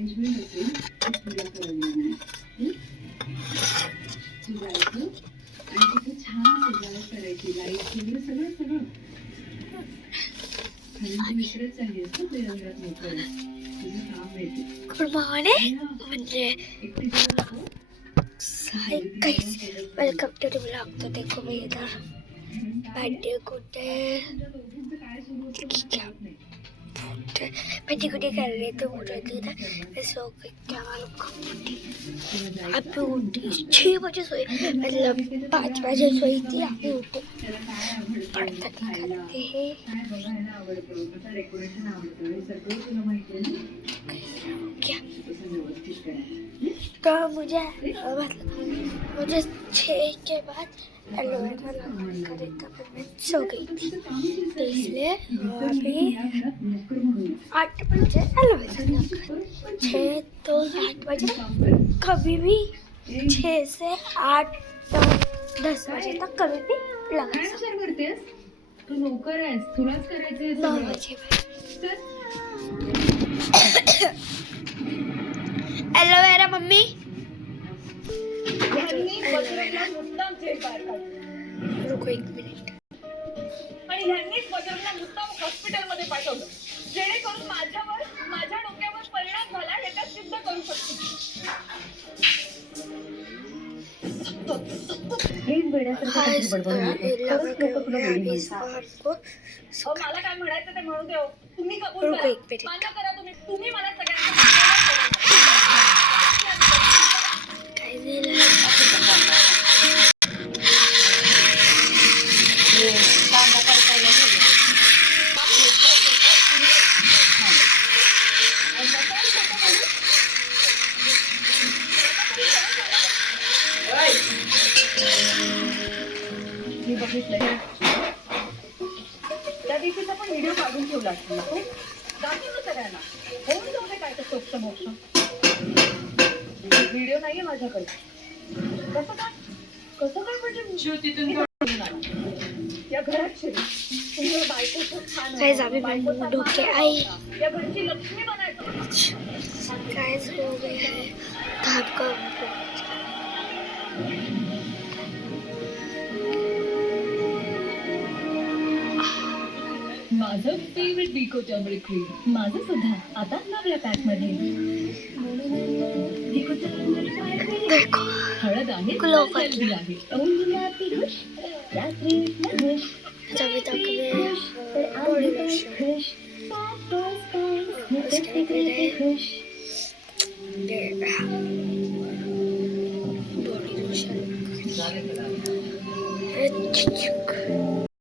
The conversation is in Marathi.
गुड मॉर्निंग म्हणजे वेलकम टू द ब्लॉग। तो देखो मैं इधर बैठे कुटे बैठी कुटे कर रहे थे। उठ रही थी मैं सो गई। क्या मालूम कब उठी। अभी उठी 6 बजे सोई, मतलब 5 बजे सोई थी। अभी उठी पढ़ता करते हैं। क्या तो मुझे 6 के बाद एलोवेरा लगाने का रहता, पर मैं सो गई थी, तो इसलिए अभी 8 बजे एलोवेरा लगा। 6 तो 8 बजे, कभी भी 6 से 8 10 बजे तक कभी भी लगा सकते। तू नोकर आहेस, तुलाच करायचंय 9 बजे एलोवेरा मम्मी रुको 1 मिनिट। आणि ह्यांनीच बजरंगला मुद्दाम हॉस्पिटलमध्ये पाठवलं, जेणेकरून माझ्या डोक्यावर परिणाम झाला याचा सिद्ध करू शकतो। मला काय म्हणायचं ते म्हणू देऊ। तुम्ही कबूल करा, मान्य करा। तुम्ही मला सगळ्यांना काय झालं? मी बघितलंय त्या दिवशीचा पण व्हिडिओ काढून ठेवला असतो ना, तो दाखव ना सगळ्यांना। होऊन जाऊ दे काय तर सोपचं मोक्ष। व्हिडिओ नाहीये माझ्याकडे। कसं काय म्हणजे तिथून या घरात शिरी तुझ्या बायकोचं छान काय जावे डोके आई या घरची लक्ष्मी बनायचं। काय हो गया है घाट का माझं फेवरेट बिको टर्मरिक क्रीम, माझं सुद्धा आता नव्या पॅक मध्ये। देखो हळद आहे, ग्लो हल्दी आहे। अभी तक मैं बॉडी लोशन उसके बॉडी लोशन